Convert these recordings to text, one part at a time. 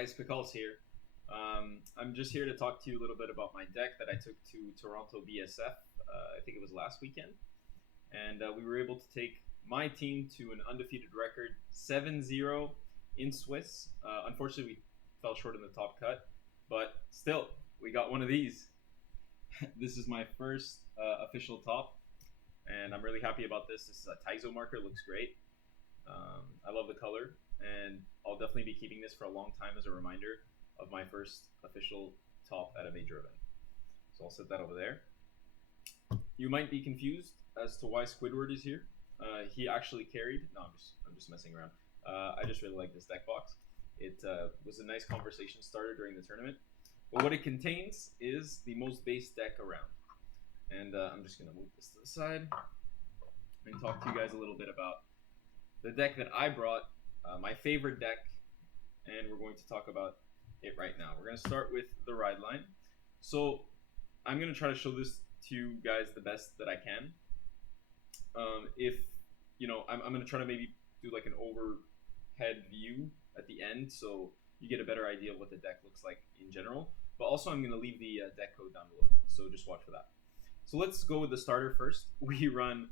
guys, Pickles here. I'm just here to talk to you a little bit about my deck that I took to Toronto BSF. I think it was last weekend, and we were able to take my team to an undefeated record, 7-0 in Swiss. Unfortunately, we fell short in the top cut, but still, we got one of these. This is my first official top, and I'm really happy about this. This is a Taizo marker, looks great. I love the color, and I'll definitely be keeping this for a long time as a reminder of my first official top at a major event. So I'll set that over there. You might be confused as to why Squidward is here. He actually carried. No, I'm just messing around. I just really like this deck box. It was a nice conversation starter during the tournament. But what it contains is the most base deck around. And I'm just going to move this to the side and talk to you guys a little bit about the deck that I brought, my favorite deck, and we're going to talk about it right now. We're going to start with the ride line. So I'm going to try to show this to you guys the best that I can. If, you know, I'm going to try to maybe do like an overhead view at the end so you get a better idea of what the deck looks like in general. But also I'm going to leave the deck code down below, so just watch for that. So let's go with the starter first. We run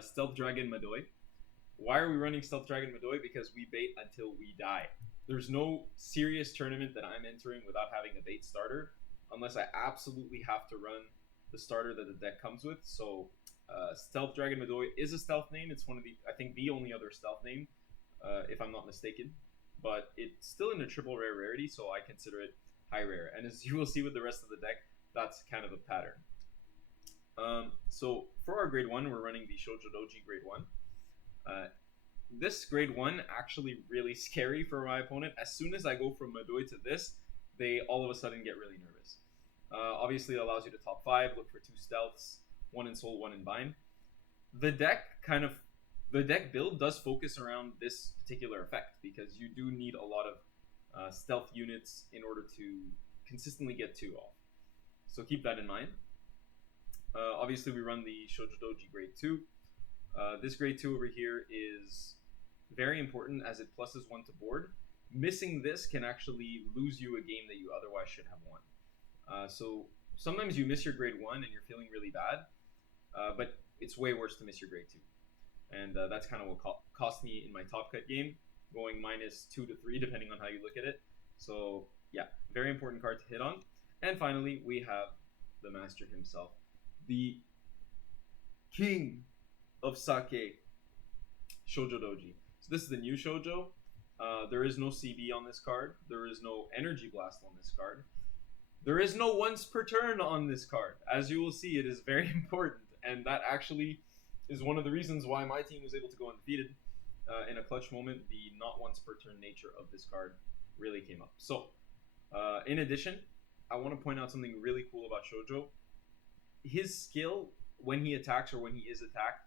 Stealth Dragon Madoi. Why are we running Stealth Dragon Madoi? Because we bait until we die. There's no serious tournament that I'm entering without having a bait starter, unless I absolutely have to run the starter that the deck comes with. So Stealth Dragon Madoi is a stealth name. It's one of the, I think, the only other stealth name, if I'm not mistaken. But it's still in a triple rare rarity, so I consider it high rare. And as you will see with the rest of the deck, that's kind of a pattern. So for our grade 1, we're running the Shojodoji grade 1. This grade 1 actually really scary for my opponent. As soon as I go from Madoi to this, they all of a sudden get really nervous. Obviously, it allows you to top 5, look for 2 stealths, 1 in soul, 1 in bind. The deck build does focus around this particular effect because you do need a lot of stealth units in order to consistently get 2 off. So keep that in mind. Obviously, we run the Shojodoji grade 2. This grade 2 over here is very important as it pluses 1 to board. Missing this can actually lose you a game that you otherwise should have won. So sometimes you miss your grade 1 and you're feeling really bad, but it's way worse to miss your grade 2. And that's kind of what cost me in my top cut game, going -2 to 3 depending on how you look at it. So yeah, very important card to hit on. And finally, we have the master himself, the king of sake, Shojodoji. So this is the new Shojo. There is no CB on this card. There is no Energy Blast on this card. There is no once per turn on this card. As you will see, it is very important, and that actually is one of the reasons why my team was able to go undefeated in a clutch moment. The not once per turn nature of this card really came up. So, in addition, I want to point out something really cool about Shojo. His skill, when he attacks or when he is attacked,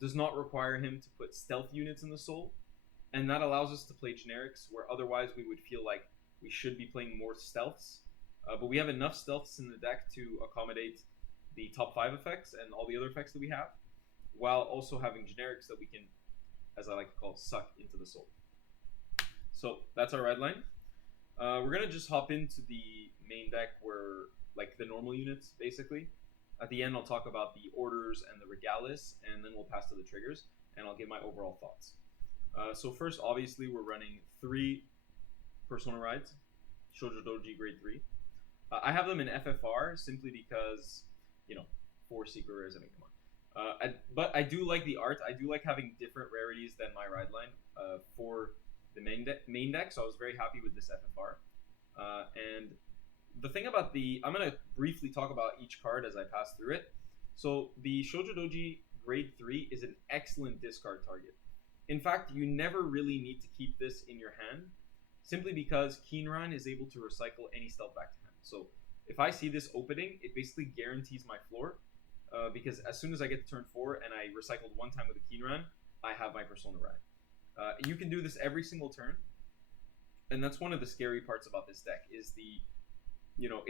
does not require him to put stealth units in the soul, and that allows us to play generics where otherwise we would feel like we should be playing more stealths. But we have enough stealths in the deck to accommodate the top 5 effects and all the other effects that we have, while also having generics that we can, as I like to call, suck into the soul. So that's our red line. We're going to just hop into the main deck where, like, the normal units, basically. At the end, I'll talk about the orders and the regalis, and then we'll pass to the triggers, and I'll give my overall thoughts. So first, obviously, we're running 3 Persona rides, Shojodoji grade 3. I have them in FFR simply because, you know, 4 secret rares, I mean, come on. But I do like the art. I do like having different rarities than my ride line for the main deck, so I was very happy with this FFR. And the thing about I'm going to briefly talk about each card as I pass through it. So the Shojodoji grade 3 is an excellent discard target. In fact, you never really need to keep this in your hand, simply because Keenran is able to recycle any stealth back to hand. So if I see this opening, it basically guarantees my floor, because as soon as I get to turn 4 and I recycled 1 time with a Keenran, I have my Persona ride. You can do this every single turn, and that's one of the scary parts about this deck is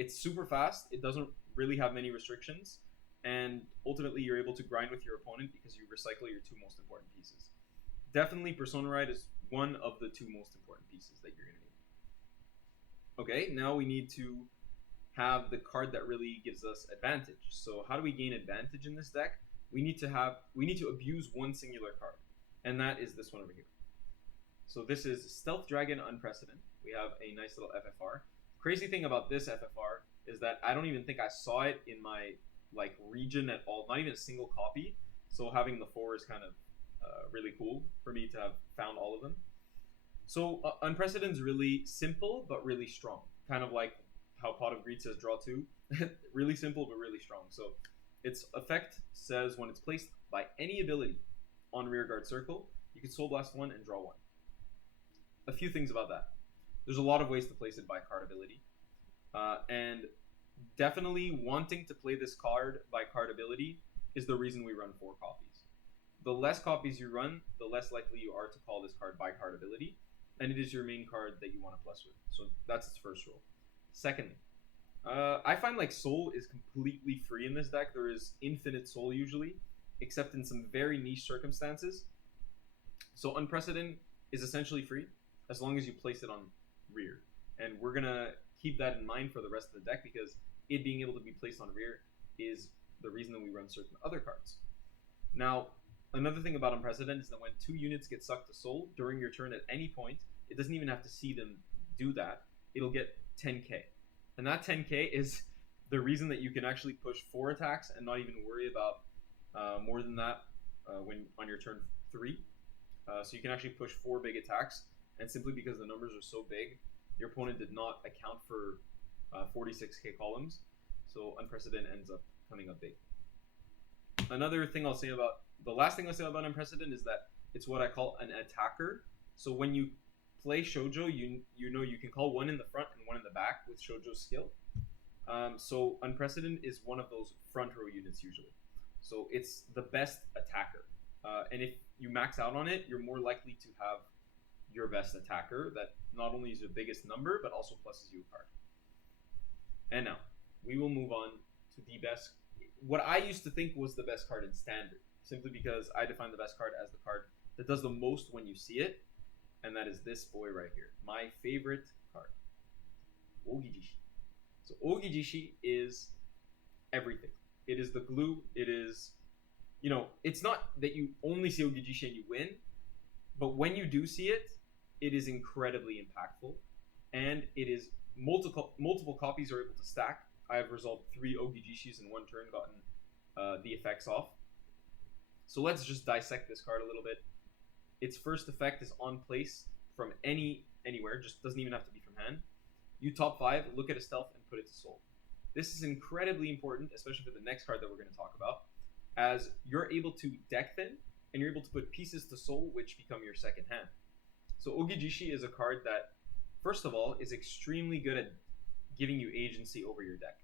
it's super fast. It doesn't really have many restrictions, and ultimately you're able to grind with your opponent because you recycle your 2 most important pieces. Definitely Persona Ride is one of the 2 most important pieces that you're going to need. Okay, now we need to have the card that really gives us advantage. So how do we gain advantage in this deck? We need to abuse one singular card, and that is this one over here. So this is Stealth Dragon Unprecedented. We have a nice little FFR. Crazy thing about this FFR is that I don't even think I saw it in my like region at all, not even a single copy. So having the 4 is kind of really cool for me to have found all of them. So Unprecedented is really simple but really strong, kind of like how Pot of Greed says draw 2. Really simple but really strong. So its effect says when it's placed by any ability on rearguard circle, you can Soul Blast 1 and draw 1. A few things about that. There's a lot of ways to place it by card ability, and definitely wanting to play this card by card ability is the reason we run 4 copies. The less copies you run, the less likely you are to call this card by card ability, and it is your main card that you want to plus with. So that's its first rule. Secondly, I find like Soul is completely free in this deck. There is infinite Soul usually, except in some very niche circumstances. So Unprecedented is essentially free as long as you place it on rear. And we're going to keep that in mind for the rest of the deck because it being able to be placed on rear is the reason that we run certain other cards. Now, another thing about Unprecedented is that when 2 units get sucked to Soul during your turn at any point, it doesn't even have to see them do that. It'll get 10k. And that 10k is the reason that you can actually push 4 attacks and not even worry about more than that when on your turn 3. So you can actually push 4 big attacks, and simply because the numbers are so big, your opponent did not account for 46k columns, so Unprecedented ends up coming up big. Another thing I'll say about, the last thing I'll say about Unprecedented is that it's what I call an attacker. So when you play Shojo, you know you can call 1 in the front and 1 in the back with Shojo's skill. So Unprecedented is one of those front row units usually. So it's the best attacker. And if you max out on it, you're more likely to have your best attacker that not only is your biggest number, but also pluses you a card. And now, we will move on to the best, what I used to think was the best card in Standard, simply because I define the best card as the card that does the most when you see it, and that is this boy right here, my favorite card, OUGIJISHI. So OUGIJISHI is everything. It is the glue, it is, you know, it's not that you only see OUGIJISHI and you win, but when you do see it, it is incredibly impactful, and it is multiple copies are able to stack. I have resolved 3 OUGIJISHIs in one turn, gotten the effects off. So let's just dissect this card a little bit. Its first effect is on place from anywhere, just doesn't even have to be from hand. You top 5, look at a stealth, and put it to soul. This is incredibly important, especially for the next card that we're going to talk about, as you're able to deck thin, and you're able to put pieces to soul, which become your second hand. So OUGIJISHI is a card that, first of all, is extremely good at giving you agency over your deck.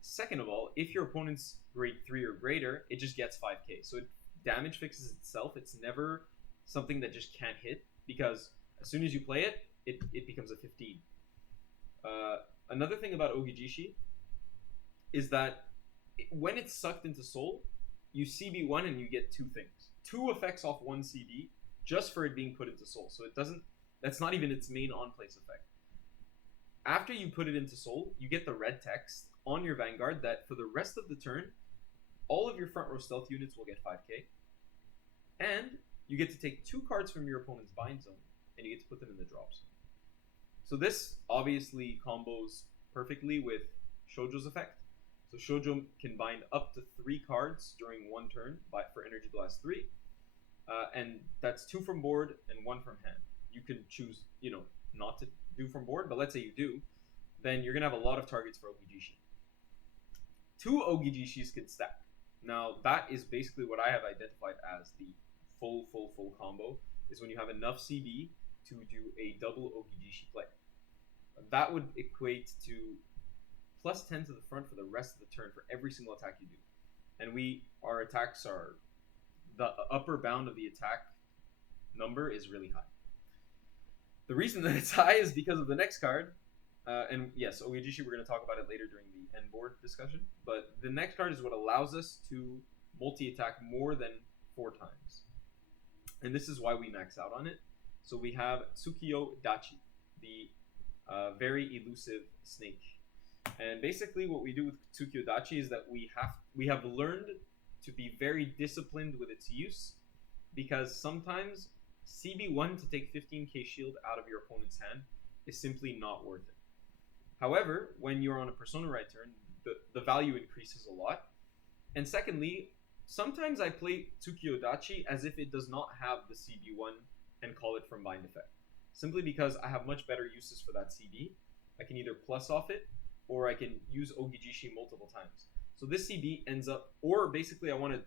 Second of all, if your opponent's grade 3 or greater, it just gets 5k. So it damage fixes itself. It's never something that just can't hit, because as soon as you play it, it becomes a 15. Another thing about OUGIJISHI is that when it's sucked into soul, you CB 1 and you get 2 things. 2 effects off 1 CB just for it being put into soul. So it doesn't, that's not even its main on-place effect. After you put it into soul, you get the red text on your Vanguard that for the rest of the turn, all of your front row stealth units will get 5k. And you get to take 2 cards from your opponent's bind zone and you get to put them in the drop zone. So this obviously combos perfectly with Shojo's effect. So Shojo can bind up to 3 cards during one turn for Energy Blast 3. And that's 2 from board and 1 from hand. You can choose, not to do from board, but let's say you do, then you're going to have a lot of targets for OUGIJISHI. 2 OUGIJISHIs can stack. Now, that is basically what I have identified as the full combo, is when you have enough CB to do a double OUGIJISHI play. That would equate to plus 10 to the front for the rest of the turn for every single attack you do. And our attacks are, the upper bound of the attack number is really high. The reason that it's high is because of the next card. And yes, OUGIJISHI, we're going to talk about it later during the end board discussion. But the next card is what allows us to multi-attack more than 4 times. And this is why we max out on it. So we have Tsukiyo Dachi, the Very elusive snake. And basically what we do with Tsukiyodachi is that we have learned to be very disciplined with its use, because sometimes CB1 to take 15k shield out of your opponent's hand is simply not worth it. However, when you're on a Persona right turn, the value increases a lot. And secondly, sometimes I play Tsukiyodachi as if it does not have the CB1 and call it from bind effect. Simply because I have much better uses for that CB. I can either plus off it, or I can use OUGIJISHI multiple times. So this CB ends up, or basically I want to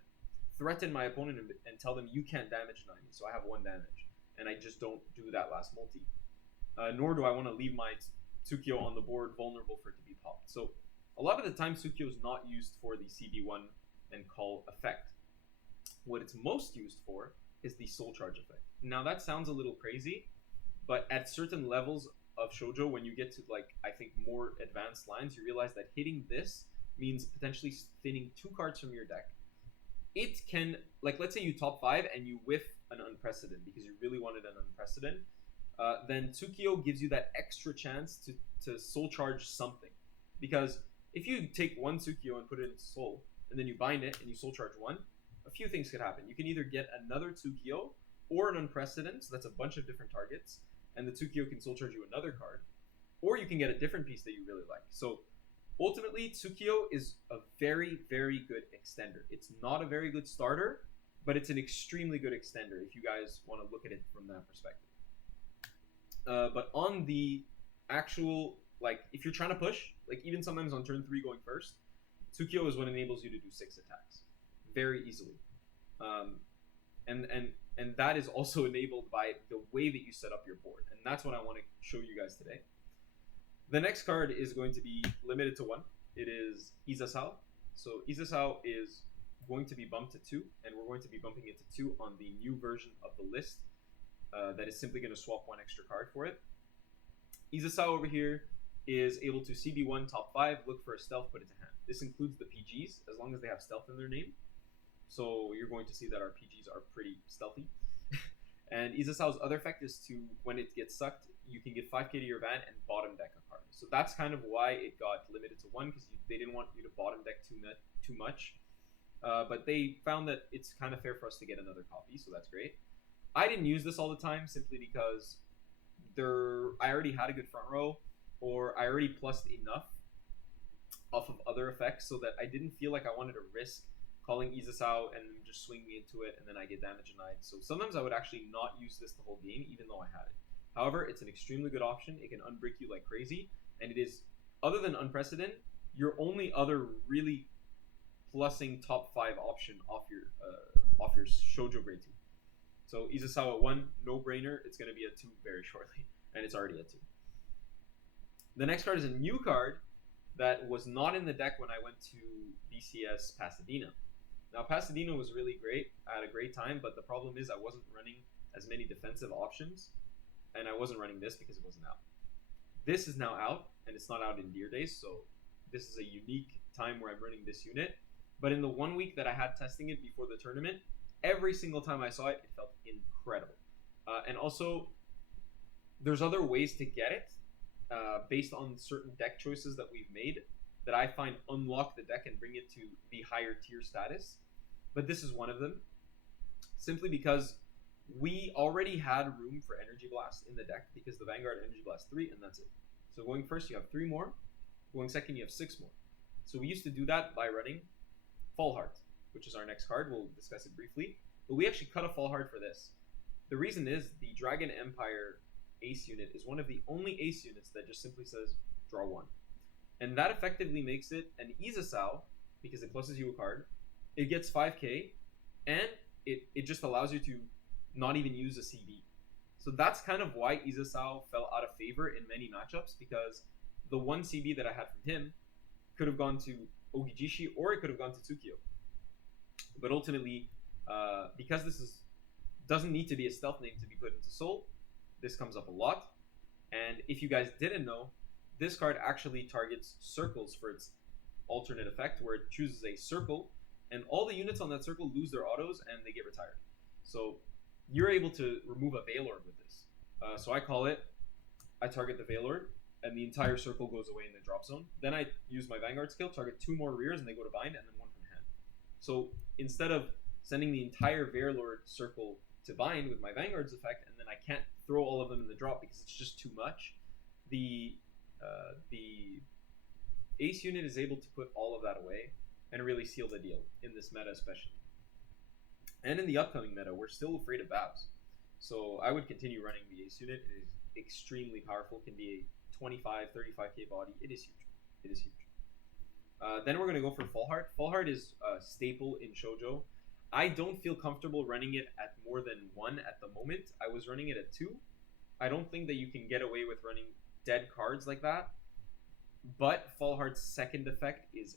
threaten my opponent and tell them you can't damage 90, so I have 1 damage. And I just don't do that last multi. Nor do I want to leave my Tsukiyo on the board vulnerable for it to be popped. So a lot of the time Tsukiyo is not used for the CB1 and call effect. What it's most used for is the soul charge effect. Now that sounds a little crazy, but at certain levels of Shojo, when you get to like, I think more advanced lines, you realize that hitting this means potentially thinning 2 cards from your deck. It can, like, let's say you top 5 and you whiff an unprecedented because you really wanted an unprecedented, then Tsukiyo gives you that extra chance to soul charge something. Because if you take 1 Tsukiyo and put it into soul, and then you bind it and you soul charge 1, a few things could happen. You can either get another Tsukiyo or an unprecedented, so that's a bunch of different targets, and the Tsukiyo can soul charge you another card, or you can get a different piece that you really like. So ultimately, Tsukiyo is a very, very good extender. It's not a very good starter, but it's an extremely good extender if you guys want to look at it from that perspective. But on the actual, like, if you're trying to push, like even sometimes on turn 3 going first, Tsukiyo is what enables you to do 6 attacks very easily. And that is also enabled by the way that you set up your board. And that's what I want to show you guys today. The next card is going to be limited to 1. It is Izasao. So Izasao is going to be bumped to 2, and we're going to be bumping it to 2 on the new version of the list that is simply going to swap 1 extra card for it. Izasao over here is able to CB1 top 5, look for a stealth, put it to hand. This includes the PGs, as long as they have stealth in their name. So you're going to see that our PGs are pretty stealthy. And Izasao's other effect is to, when it gets sucked, you can give 5k to your van and bottom deck a card. So that's kind of why it got limited to 1, because they didn't want you to bottom deck too much. But they found that it's kind of fair for us to get another copy, so that's great. I didn't use this all the time simply because I already had a good front row, or I already plussed enough off of other effects so that I didn't feel like I wanted to risk calling Izasao and just swing me into it and then I get damage denied. So sometimes I would actually not use this the whole game even though I had it. However, it's an extremely good option. It can unbrick you like crazy, and it is, other than unprecedented, your only other really plussing top 5 option off your Shojo grade 2. So Izasao at 1, no brainer. It's going to be a 2 very shortly, and it's already at 2. The next card is a new card that was not in the deck when I went to BCS Pasadena. Now Pasadena was really great. I had a great time, but the problem is I wasn't running as many defensive options, and I wasn't running this because it wasn't out. This is now out, and it's not out in Deer Days, so this is a unique time where I'm running this unit. But in the 1 week that I had testing it before the tournament, every single time I saw it, it felt incredible. And also, there's other ways to get it based on certain deck choices that we've made that I find unlock the deck and bring it to the higher tier status. But this is one of them, simply because we already had room for Energy Blast in the deck because the Vanguard Energy Blast 3, and that's it. So going first, you have 3 more. Going second, you have 6 more. So we used to do that by running Fall Heart, which is our next card. We'll discuss it briefly. But we actually cut a Fall Heart for this. The reason is the Dragon Empire Ace unit is one of the only Ace units that just simply says, draw 1. And that effectively makes it an Izasao, because it pluses you a card. It gets 5k, and it just allows you to not even use a CB. So that's kind of why Izasao fell out of favor in many matchups, because the 1 CB that I had from him could have gone to OUGIJISHI, or it could have gone to Tsukiyo. But ultimately, because this doesn't need to be a stealth name to be put into Soul, this comes up a lot. And if you guys didn't know, this card actually targets circles for its alternate effect, where it chooses a circle, and all the units on that circle lose their autos and they get retired. So you're able to remove a Veilord with this. So I target the Veilord, and the entire circle goes away in the drop zone. Then I use my Vanguard skill, target 2 more rears, and they go to bind, and then 1 from hand. So instead of sending the entire Varelord circle to bind with my Vanguard's effect, and then I can't throw all of them in the drop because it's just too much, the Ace unit is able to put all of that away and really seal the deal in this meta especially. And in the upcoming meta, we're still afraid of Babs. So I would continue running the Ace unit. It is extremely powerful, can be a 25, 35k body. It is huge. It is huge. Then we're going to go for Fallheart. Fallheart is a staple in Shojo. I don't feel comfortable running it at more than 1 at the moment. I was running it at 2. I don't think that you can get away with running dead cards like that. But Fallheart's second effect is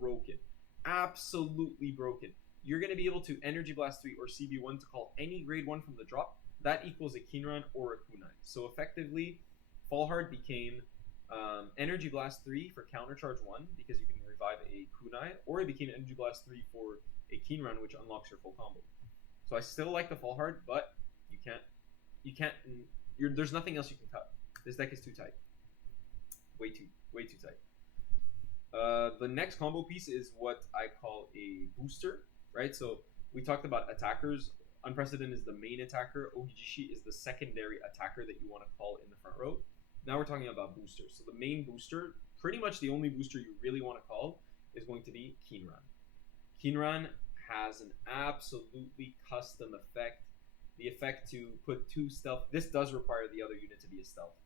broken. Absolutely broken. You're going to be able to Energy Blast 3 or CB1 to call any grade 1 from the drop. That equals a Kinran or a Kunai. So effectively, Fallheart became Energy Blast 3 for Countercharge 1 because you can revive a Kunai, or it became Energy Blast 3 for a Kinran, which unlocks your full combo. So I still like the Fallheart, but there's nothing else you can cut. This deck is too tight. Way too tight. The next combo piece is what I call a booster, right? So we talked about attackers. Unprecedented is the main attacker. OUGIJISHI is the secondary attacker that you want to call in the front row. Now we're talking about boosters. So the main booster, pretty much the only booster you really want to call, is going to be Kinran. Kinran has an absolutely custom effect. The effect to put 2 stealth. This does require the other unit to be a stealth.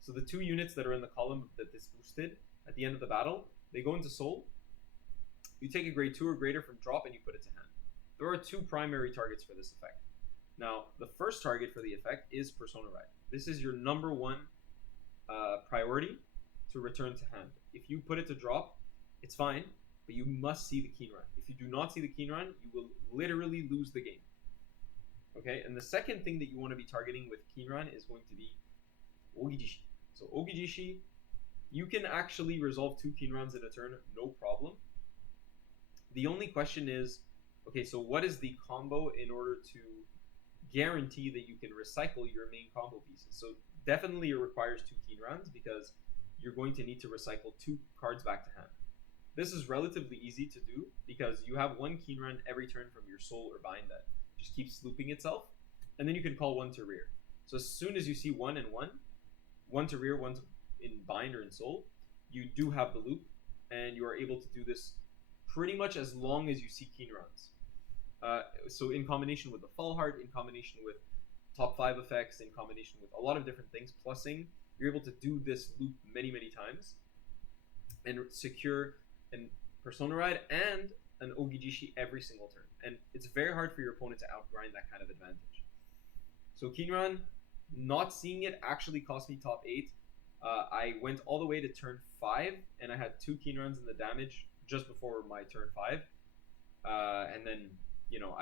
So the 2 units that are in the column that this boosted at the end of the battle, they go into soul. You take a grade 2 or greater from drop and you put it to hand. There are 2 primary targets for this effect. Now, the first target for the effect is Persona Ride. This is your number 1 priority to return to hand. If you put it to drop, it's fine, but you must see the Kinran. If you do not see the Kinran, you will literally lose the game. Okay, and the second thing that you want to be targeting with Kinran is going to be OUGIJISHI. So OUGIJISHI, you can actually resolve 2 Kinrans in a turn, no problem. The only question is, okay, so what is the combo in order to guarantee that you can recycle your main combo pieces? So definitely it requires 2 Kinrans because you're going to need to recycle 2 cards back to hand. This is relatively easy to do because you have 1 Kinran every turn from your soul or bind that just keeps looping itself, and then you can call 1 to rear. So as soon as you see 1 and 1 to rear, 1 to in bind or in soul, you do have the loop, and you are able to do this pretty much as long as you see Kinrans. So in combination with the Fallheart, in combination with top 5 effects, in combination with a lot of different things, plussing, you're able to do this loop many times and secure an Persona Ride and an OUGIJISHI every single turn. And it's very hard for your opponent to outgrind that kind of advantage. So Kinran, not seeing it actually cost me top 8. I went all the way to turn 5, and I had 2 Kinrans in the damage just before my turn 5. And then, you know,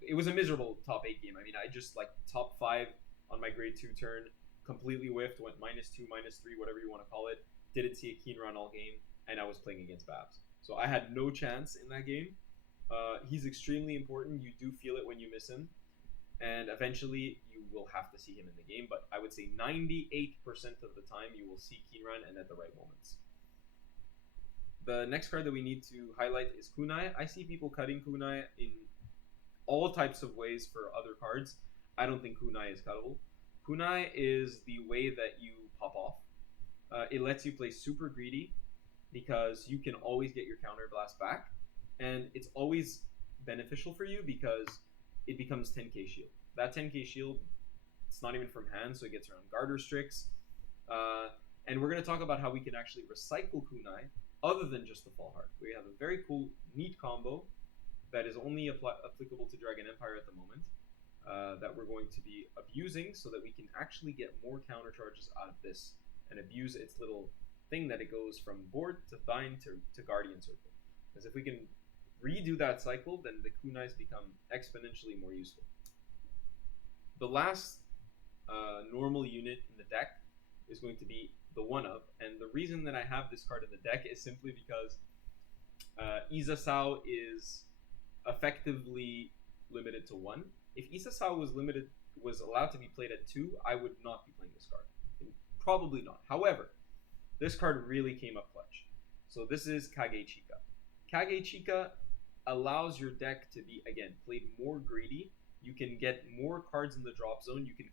it was a miserable top 8 game. I mean, I just like top 5 on my grade 2 turn, completely whiffed, went -2, -3, whatever you want to call it. Didn't see a Kinran all game, and I was playing against Babs. So I had no chance in that game. He's extremely important. You do feel it when you miss him. And eventually you will have to see him in the game. But I would say 98% of the time you will see Kinran and at the right moments. The next card that we need to highlight is Kunai. I see people cutting Kunai in all types of ways for other cards. I don't think Kunai is cuttable. Kunai is the way that you pop off. It lets you play super greedy because you can always get your counter blast back. And it's always beneficial for you because it becomes 10k shield. That 10k shield, it's not even from hand, so it gets around guard restricts. And we're going to talk about how we can actually recycle Kunai other than just the Fallheart. We have a very cool, neat combo that is only applicable to Dragon Empire at the moment, that we're going to be abusing so that we can actually get more counter charges out of this and abuse its little thing that it goes from board to bind to Guardian Circle. Because if we can redo that cycle, then the Kunais become exponentially more useful. The last normal unit in the deck is going to be the 1-up, and the reason that I have this card in the deck is simply because Isasao is effectively limited to 1. If Isasao was allowed to be played at 2, I would not be playing this card. Probably not. However, this card really came up clutch. So this is Kagechika. Kagechika allows your deck to be, again, played more greedy. You can get more cards in the drop zone. You can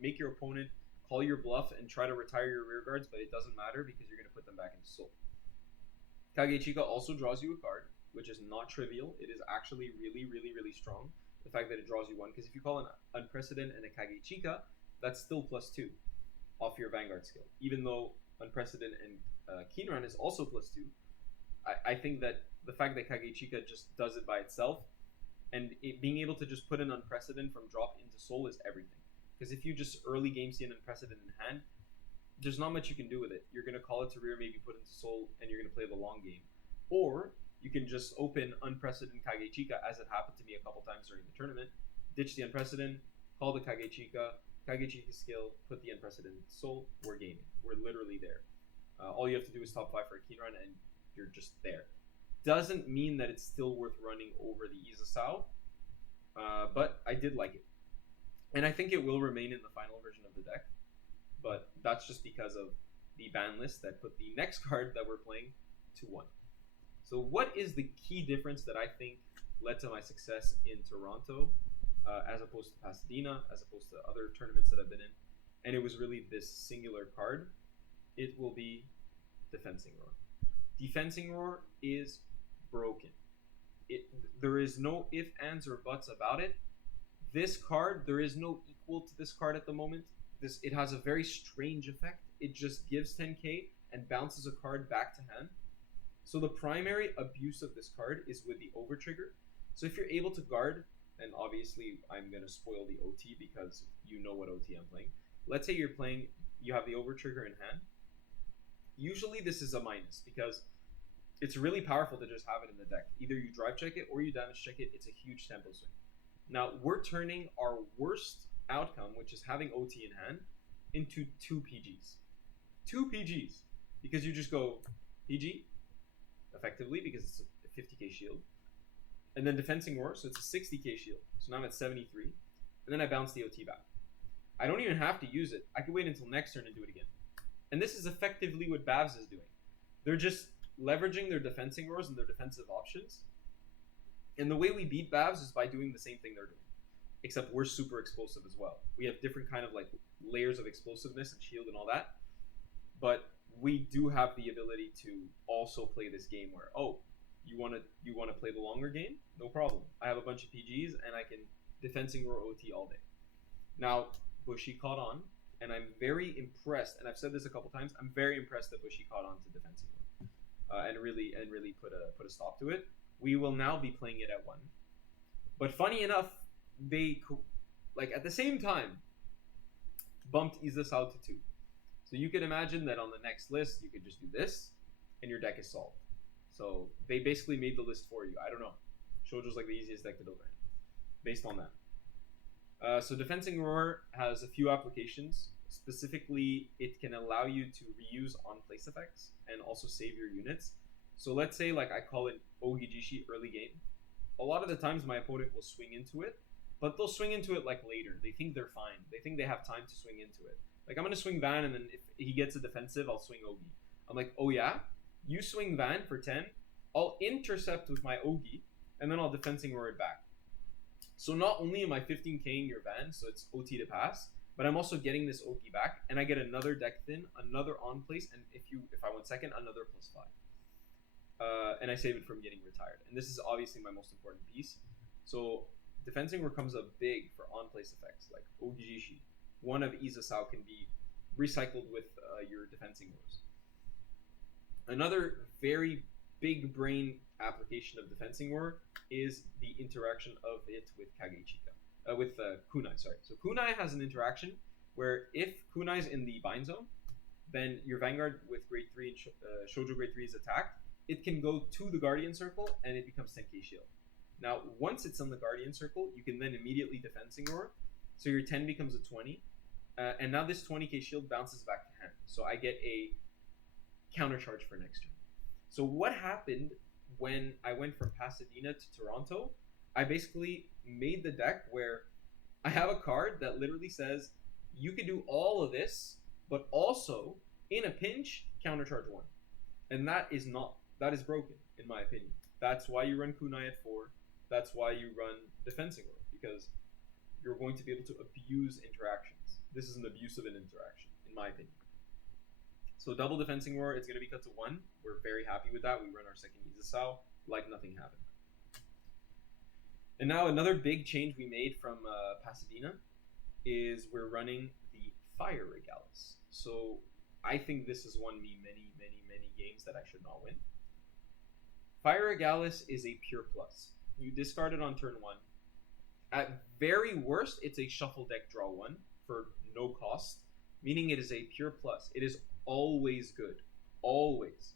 make your opponent call your bluff and try to retire your rear guards, but it doesn't matter because you're going to put them back into soul. Kagechika also draws you a card, which is not trivial. It is actually really, really, really strong. The fact that it draws you one, because if you call an Unprecedented and a Kagechika, that's still +2 off your Vanguard skill. Even though Unprecedented and Kinran is also +2, I think that the fact that Kagechika just does it by itself, and being able to just put an Unprecedented from drop into soul is everything. Because if you just early game see an Unprecedented in hand, there's not much you can do with it. You're going to call it to rear, maybe put into soul, and you're going to play the long game. Or you can just open Unprecedented Kagechika, as it happened to me a couple times during the tournament, ditch the Unprecedented, call the Kagechika skill, put the Unprecedented into soul, we're gaming. We're literally there. All you have to do is top 5 for a key run, and you're just there. Doesn't mean that it's still worth running over the Izasao, but I did like it. And I think it will remain in the final version of the deck, but that's just because of the ban list that put the next card that we're playing to 1. So what is the key difference that I think led to my success in Toronto, as opposed to Pasadena, as opposed to other tournaments that I've been in? And it was really this singular card. It will be Defensing Roar. Defensing Roar is broken. There is no if, ands, or buts about it. This card, there is no equal to this card at the moment. It has a very strange effect. It just gives 10k and bounces a card back to hand. So the primary abuse of this card is with the overtrigger. So if you're able to guard, and obviously I'm going to spoil the OT because you know what OT I'm playing. Let's say you have the overtrigger in hand. Usually this is a minus because it's really powerful to just have it in the deck. Either you drive check it or you damage check it. It's a huge tempo swing. Now we're turning our worst outcome, which is having OT in hand, into 2 PGs. 2 PGs. Because you just go PG, effectively, because it's a 50k shield. And then Defensing Roar, so it's a 60k shield. So now I'm at 73. And then I bounce the OT back. I don't even have to use it. I can wait until next turn and do it again. And this is effectively what Babs is doing. They're just leveraging their Defensing Roars and their defensive options. And the way we beat Babs is by doing the same thing they're doing. Except we're super explosive as well. We have different kind of like layers of explosiveness and shield and all that. But we do have the ability to also play this game where, oh, you want to play the longer game? No problem. I have a bunch of PGs and I can Defensing Roar OT all day. Now, Bushi caught on, and I'm very impressed, and I've said this a couple times, I'm very impressed that Bushi caught on to Defensing Roar. And really put a stop to it. We will now be playing it at 1. But funny enough, they, like at the same time, bumped Izasao to 2. So you could imagine that on the next list, you could just do this, and your deck is solved. So they basically made the list for you. I don't know. Shojo's like the easiest deck to build right now, based on that. So Defensing Roar has a few applications. Specifically, it can allow you to reuse on-place effects and also save your units. So let's say like I call it OUGIJISHI early game. A lot of the times my opponent will swing into it, but they'll swing into it like later. They think they're fine. They think they have time to swing into it. Like I'm going to swing Van, and then if he gets a defensive, I'll swing Ogi. I'm like, oh yeah? You swing Van for 10, I'll intercept with my Ogi, and then I'll Defensing Roar it back. So not only am I 15k'ing your Van, so it's OT to pass, but I'm also getting this Ogi back, and I get another deck thin, another on place, and if I want second, another +5. And I save it from getting retired. And this is obviously my most important piece. So Defensing Roar comes up big for on-place effects, like OUGIJISHI. One of Izasao can be recycled with your Defensing Roars. Another very big brain application of Defensing Roar is the interaction of it with Kagechika. With Kunai, sorry. So Kunai has an interaction where if Kunai is in the bind zone, then your Vanguard with grade 3 and Shojo grade 3 is attacked. It can go to the Guardian Circle and it becomes 10k shield. Now, once it's on the Guardian Circle, you can then immediately Defensing Roar. So your 10 becomes a 20. And now this 20k shield bounces back to hand. So I get a counter charge for next turn. So what happened when I went from Pasadena to Toronto? I basically made the deck where I have a card that literally says, you can do all of this, but also In a pinch, countercharge 1. And that is broken, in my opinion. That's why you run kunai at 4. That's why you run defensing roar, because you're going to be able to abuse interactions. This is an abuse of an interaction, in my opinion. So double defensing roar, it's going to be cut to 1. We're very happy with that. We run our second Izasao like nothing happened. And now another big change we made from Pasadena is we're running the fire regalis. So I think this has won me many, many, many games that I should not win. Fire regalis is a pure plus. You discard it on turn 1. At very worst, it's a shuffle deck draw 1 for no cost, meaning it is a pure plus. It is always good. Always.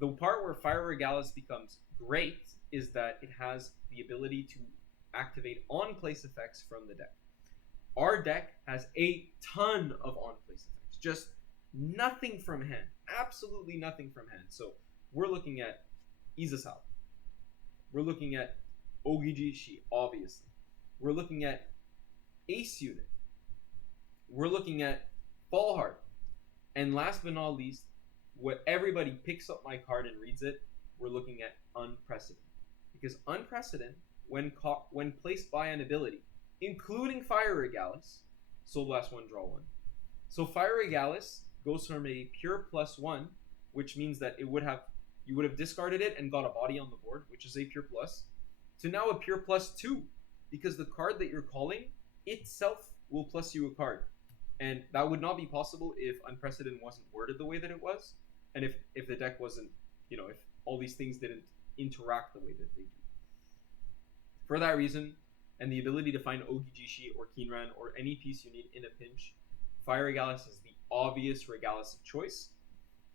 The part where Fire Regalis becomes great is that it has the ability to activate on-place effects from the deck. Our deck has a ton of on-place effects. Just nothing from hand. Absolutely nothing from hand. So we're looking at Izasao. We're looking at OUGIJISHI, obviously. We're looking at Ace Unit. We're looking at Fallheart. And last but not least, what everybody picks up my card and reads it, we're looking at Unprecedented. Because Unprecedented, when placed by an ability, including Fire Regalis, Soul Blast 1, draw 1. So Fire Regalis goes from a pure +1, which means that you would have discarded it and got a body on the board, which is a pure plus, to now a pure +2, because the card that you're calling itself will plus you a card. And that would not be possible if Unprecedented wasn't worded the way that it was, and if the deck wasn't, if all these things didn't interact the way that they do. For that reason, and the ability to find OUGIJISHI or Kinran or any piece you need in a pinch, Fire Regalis is the obvious Regalis of choice.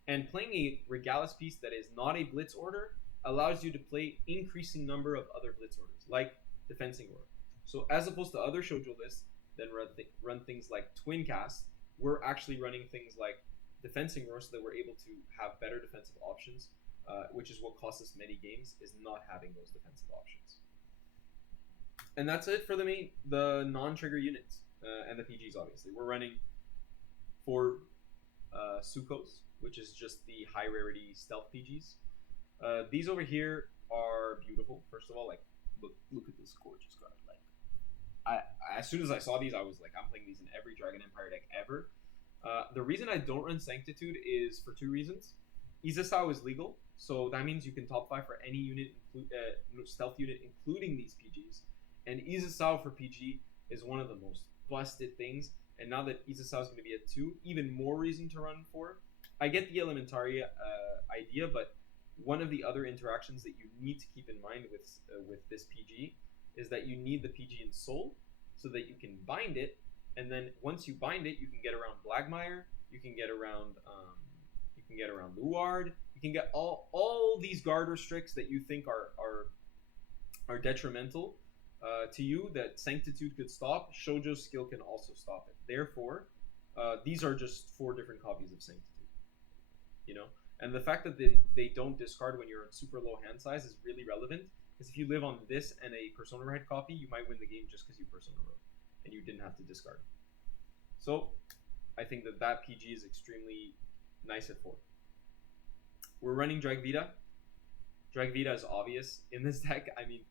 And playing a Regalis piece that is not a Blitz order allows you to play increasing number of other Blitz orders, like Defensing Roar. So as opposed to other Shojo lists that run things like Twin Cast, we're actually running things like Defensing Roar so that we're able to have better defensive options, which is what costs us many games, is not having those defensive options. And that's it for the non-trigger units and the PGs, obviously. We're running 4 Sukos, which is just the high rarity stealth PGs. These over here are beautiful. First of all, like look at this gorgeous card. Like, as soon as I saw these, I was like, I'm playing these in every Dragon Empire deck ever. The reason I don't run Sanctitude is for 2 reasons. Izasao is legal, so that means you can top 5 for any unit, stealth unit, including these PGs. And Izasao for PG is one of the most busted things. And now that Izasao is going to be at 2, even more reason to run 4. I get the Elementaria idea, but one of the other interactions that you need to keep in mind with this PG is that you need the PG in Soul so that you can bind it, and then once you bind it, you can get around Blagmire, you can get around Luard, you can get all these guard restricts that you think are detrimental to you that Sanctitude could stop. Shojo's skill can also stop it. Therefore, these are just 4 different copies of Sanctitude. And the fact that they don't discard when you're at super low hand size is really relevant, because if you live on this and a Persona Red copy, you might win the game just because you Persona Red and you didn't have to discard. So I think that PG is extremely nice at 4. We're running Drag Vita. Drag Vita is obvious in this deck. I mean,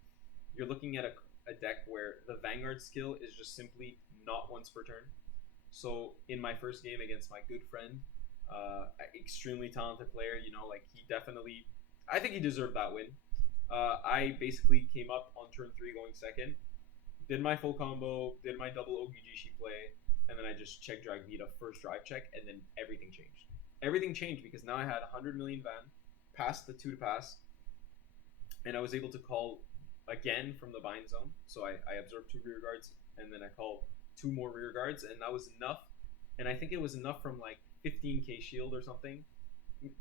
you're looking at a deck where the Vanguard skill is just simply not once per turn. So in my first game against my good friend, extremely talented player, like he definitely, I think he deserved that win. I basically came up on turn 3 going second, did my full combo, did my double OUGIJISHI play, and then I just checked Drag Vita first drive check, and then everything changed. Everything changed because now I had 100 million Van, passed the 2 to pass, and I was able to call again from the bind zone. So I absorbed 2 rear guards, and then I called 2 more rear guards, and that was enough. And I think it was enough from like 15k shield or something.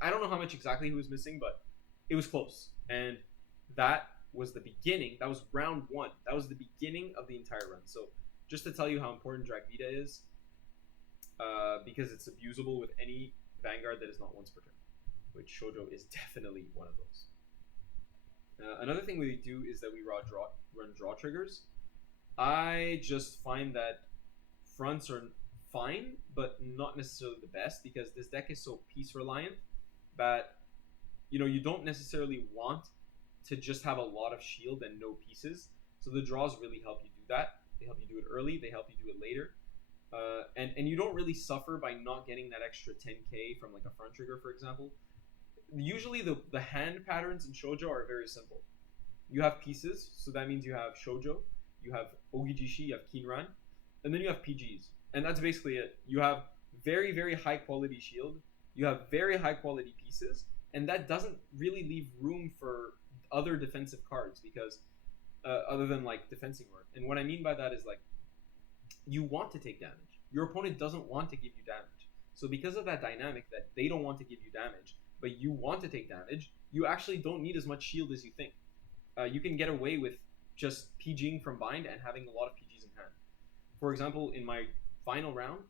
I don't know how much exactly he was missing, but it was close. And that was the beginning. That was round 1. That was the beginning of the entire run. So just to tell you how important Drag Vita is, because it's abusable with any Vanguard that is not once per turn, which Shojo is definitely one of those. Another thing we do is that we run draw triggers. I just find that fronts are fine, but not necessarily the best, because this deck is so piece reliant that, you know, you don't necessarily want to just have a lot of shield and no pieces. So the draws really help you do that. They help you do it early, they help you do it later. And you don't really suffer by not getting that extra 10k from like a front trigger, for example. Usually the hand patterns in Shojo are very simple. You have pieces, so that means you have Shojo, you have OUGIJISHI, you have Kinran, and then you have PGs. And that's basically it. You have very, very high quality shield, you have very high quality pieces, and that doesn't really leave room for other defensive cards, because other than like defensing work. And what I mean by that is, like, you want to take damage. Your opponent doesn't want to give you damage. So because of that dynamic that they don't want to give you damage, but you want to take damage, you actually don't need as much shield as you think. You can get away with just PGing from bind and having a lot of PGs in hand. For example, in my final round,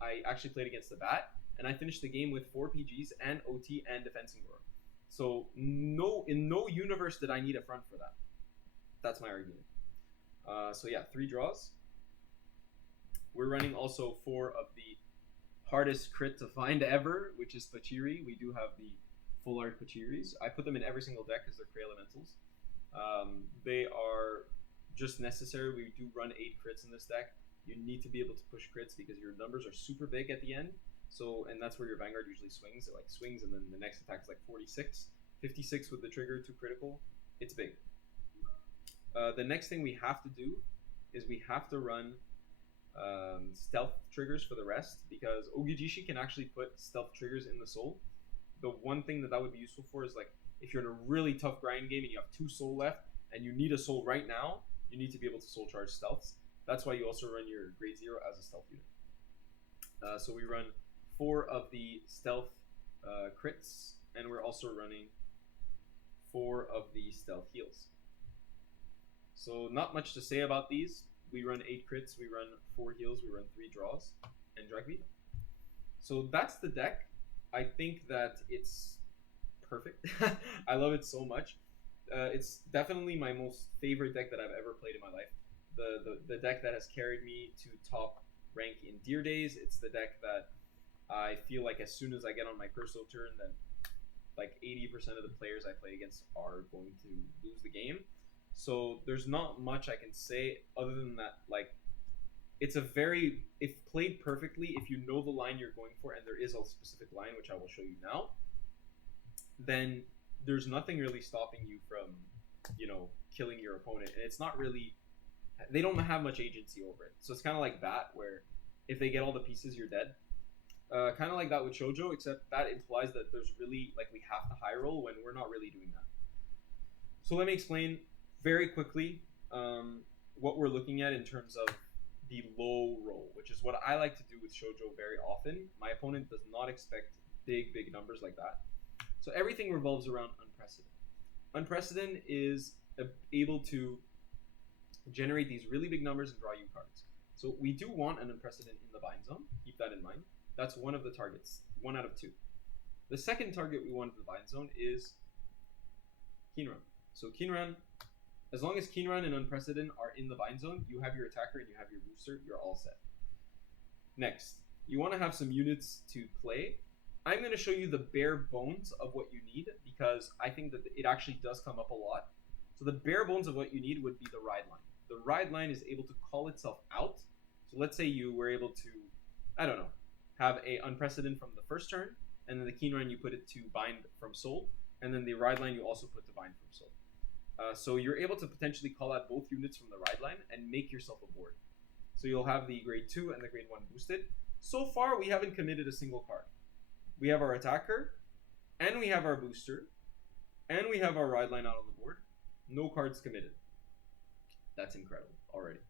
I actually played against the Bat, and I finished the game with 4 PGs and OT and defensing roar. So in no universe did I need a front for that. That's my argument. So yeah, 3 draws. We're running also 4 of the hardest crit to find ever, which is Pachiri. We do have the full art Pachiris. I put them in every single deck because they're Cray Elementals. They are just necessary. We do run 8 crits in this deck. You need to be able to push crits because your numbers are super big at the end. So, and that's where your Vanguard usually swings. It like swings, and then the next attack is like 46, 56 with the trigger to critical. It's big. The next thing we have to do is we have to run stealth triggers for the rest, because OUGIJISHI can actually put stealth triggers in the soul. The one thing that would be useful for is, like, if you're in a really tough grind game and you have 2 soul left and you need a soul right now, you need to be able to soul charge stealths. That's why you also run your grade 0 as a stealth unit. So we run 4 of the stealth crits, and we're also running 4 of the stealth heals. So not much to say about these. We run 8 crits, we run 4 heals, we run 3 draws, and drag Vita. So that's the deck. I think that it's perfect. I love it so much. It's definitely my most favorite deck that I've ever played in my life. The deck that has carried me to top rank in Deer Days. It's the deck that I feel like as soon as I get on my personal turn, then like 80% of the players I play against are going to lose the game. So there's not much I can say other than that, like, it's a very, if played perfectly, if you know the line you're going for, and there is a specific line, which I will show you now, then there's nothing really stopping you from, you know, killing your opponent. And it's not really, they don't have much agency over it. So it's kind of like that, where if they get all the pieces, you're dead. Kind of like that with Shojo, except that implies that there's really, like, we have to high roll when we're not really doing that. So let me explain very quickly what we're looking at in terms of the low roll, which is what I like to do with Shojo very often. My opponent does not expect big numbers like that. So everything revolves around Unprecedented. Unprecedented is able to generate these really big numbers and draw you cards. So we do want an Unprecedented in the bind zone. Keep that in mind. That's one of the targets, 1 out of 2. The second target we want in the bind zone is Kinran. So Kinran, as long as Kinran and Unprecedented are in the bind zone, you have your attacker and you have your booster, you're all set. Next, you want to have some units to play. I'm going to show you the bare bones of what you need, because I think that it actually does come up a lot. So the bare bones of what you need would be the ride line. The ride line is able to call itself out. So let's say you were able to, I don't know, have a Unprecedented from the first turn, and then the Kinran you put it to bind from soul, and then the ride line you also put to bind from soul. So you're able to potentially call out both units from the ride line and make yourself a board. So you'll have the grade 2 and the grade 1 boosted. So far, we haven't committed a single card. We have our attacker, and we have our booster, and we have our ride line out on the board. No cards committed. That's incredible already.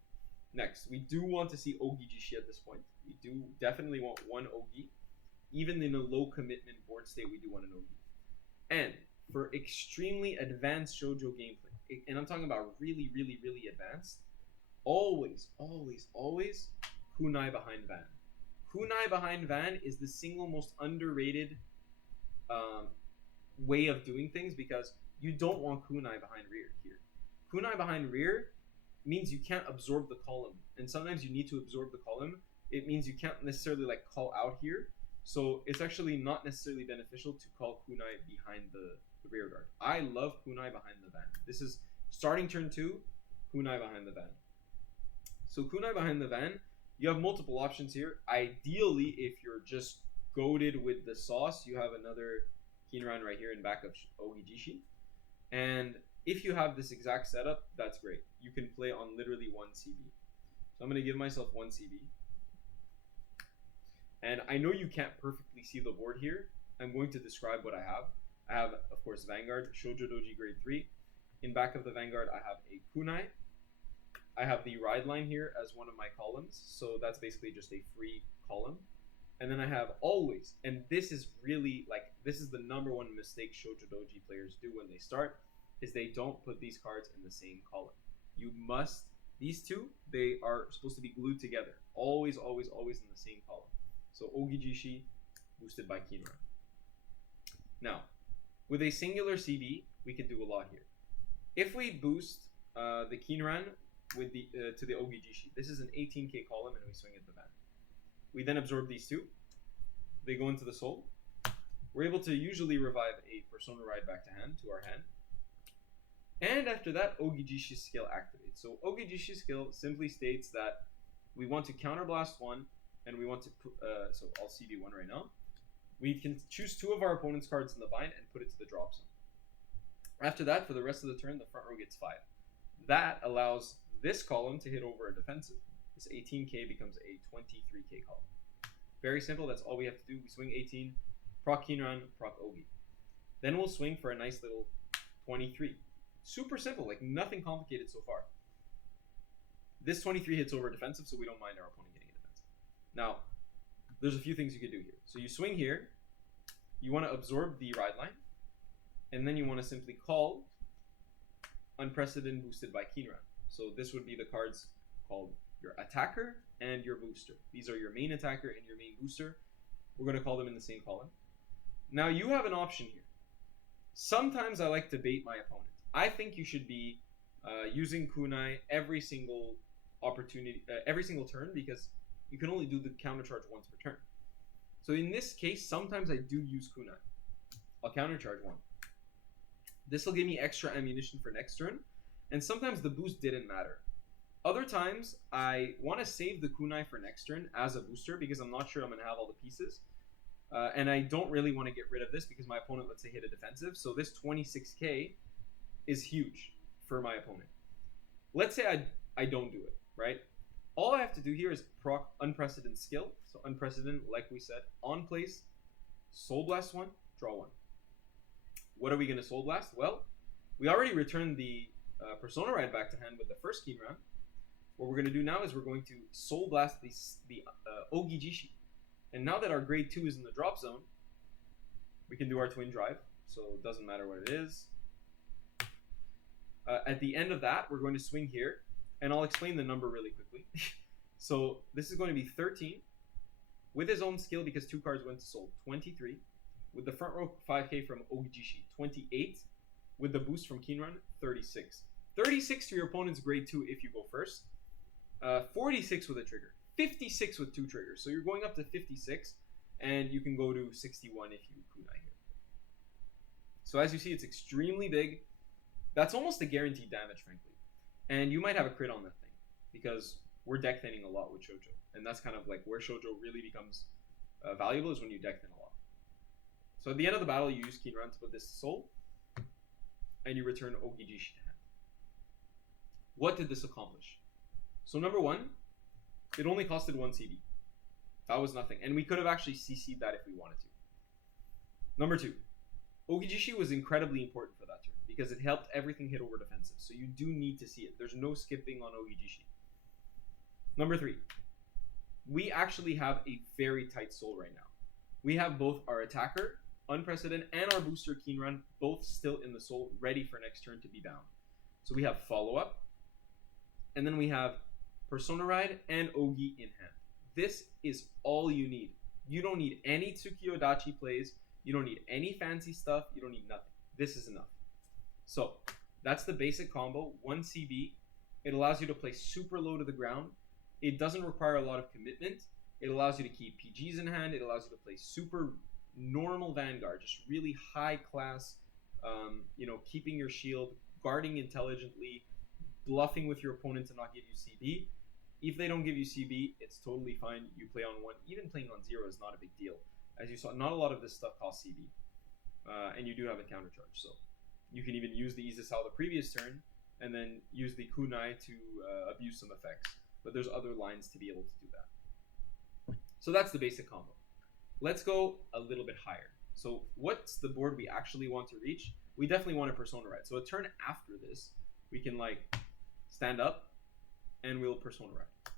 Next, we do want to see OUGIJISHI at this point. We do definitely want 1 Ogi. Even in a low commitment board state, we do want an Ogi. And for extremely advanced Shojo gameplay, and I'm talking about really advanced, always Kunai behind Van. Kunai behind Van is the single most underrated way of doing things, because you don't want Kunai behind rear here. Kunai behind rear means you can't absorb the column, and sometimes you need to absorb the column it means you can't necessarily like call out here. So it's actually not necessarily beneficial to call kunai behind the rear guard. I love kunai behind the van. This is starting turn 2, kunai behind the van. So kunai behind the van, you have multiple options here. Ideally, if you're just goated with the sauce, you have another Kinran right here in back of OUGIJISHI. And if you have this exact setup, that's great. You can play on literally 1 CB. So I'm going to give myself 1 CB. And I know you can't perfectly see the board here. I'm going to describe what I have. I have, of course, Vanguard, Shojodoji grade 3. In back of the Vanguard, I have a kunai. I have the ride line here as one of my columns. So that's basically just a free column. And then I have always, and this is really like, this is the #1 mistake Shojodoji players do when they start, is they don't put these cards in the same column. You must, these two, they are supposed to be glued together. Always, always, always in the same column. So OUGIJISHI boosted by Kinran. Now, with a singular CB, we can do a lot here. If we boost the Kinran with the to the OUGIJISHI, this is an 18k column and we swing at the van. We then absorb these two. They go into the soul. We're able to usually revive a Persona Ride back to hand, to our hand. And after that, OUGIJISHI skill activates. So OUGIJISHI skill simply states that we want to counterblast 1, and we want to put, so I'll CB 1 right now. We can choose 2 of our opponent's cards in the bind and put it to the drop zone. After that, for the rest of the turn, the front row gets 5. That allows this column to hit over a defensive. This 18k becomes a 23k column. Very simple, that's all we have to do. We swing 18, proc Kinran, proc Ogi. Then we'll swing for a nice little 23. Super simple, like nothing complicated so far. This 23 hits over defensive, so we don't mind our opponent getting a defensive. Now, there's a few things you could do here. So you swing here, you want to absorb the ride line, and then you want to simply call Unprecedented boosted by Kinran. So this would be the cards called your attacker and your booster. These are your main attacker and your main booster. We're going to call them in the same column. Now you have an option here. Sometimes I like to bait my opponent. I think you should be using kunai every single opportunity, every single turn, because you can only do the counter charge once per turn. So in this case, sometimes I do use kunai. I'll counter charge 1. This will give me extra ammunition for next turn, and sometimes the boost didn't matter. Other times, I want to save the kunai for next turn as a booster because I'm not sure I'm going to have all the pieces. And I don't really want to get rid of this because my opponent, let's say, hit a defensive. So this 26k is huge for my opponent. Let's say I don't do it, right? All I have to do here is proc Unprecedented skill. So Unprecedented, like we said, on place, Soul Blast 1, draw 1. What are we going to Soul Blast? Well, we already returned the Persona Ride back to hand with the first Kinran. What we're going to do now is we're going to Soul Blast the OUGIJISHI. And now that our grade 2 is in the drop zone, we can do our twin drive. So it doesn't matter what it is. At the end of that, we're going to swing here. And I'll explain the number really quickly. So this is going to be 13. With his own skill, because 2 cards went to soul, 23. With the front row 5k from OUGIJISHI, 28. With the boost from Kinran, 36. 36 to your opponent's grade 2 if you go first. 46 with a trigger. 56 with 2 triggers. So you're going up to 56, and you can go to 61 if you kunai here. So as you see, it's extremely big. That's almost a guaranteed damage, frankly. And you might have a crit on that thing, because we're deck thinning a lot with Shojo. And that's kind of like where Shojo really becomes valuable, is when you deck thin a lot. So at the end of the battle, you use Kinran to put this to soul, and you return OUGIJISHI to hand. What did this accomplish? So number 1, it only costed 1 CB. That was nothing. And we could have actually CC'd that if we wanted to. Number 2, OUGIJISHI was incredibly important for that turn because it helped everything hit over defensive. So you do need to see it. There's no skipping on OUGIJISHI. Number 3, we actually have a very tight soul right now. We have both our attacker, Unprecedented, and our booster, Kinran, both still in the soul, ready for next turn to be bound. So we have follow-up, and then we have Persona Ride and Ogi in hand. This is all you need. You don't need any Tsukiyodachi plays. You don't need any fancy stuff. You don't need nothing. This is enough. So that's the basic combo. 1 CB. It allows you to play super low to the ground. It doesn't require a lot of commitment. It allows you to keep PGs in hand. It allows you to play super normal Vanguard, just really high class, keeping your shield, guarding intelligently, bluffing with your opponent to not give you CB. If they don't give you CB, it's totally fine. You play on 1. Even playing on 0 is not a big deal. As you saw, not a lot of this stuff costs CB. And you do have a counter charge. So you can even use the Izisao the previous turn and then use the kunai to abuse some effects. But there's other lines to be able to do that. So that's the basic combo. Let's go a little bit higher. So what's the board we actually want to reach? We definitely want a Persona Ride. So a turn after this, we can like stand up and we'll Persona Ride.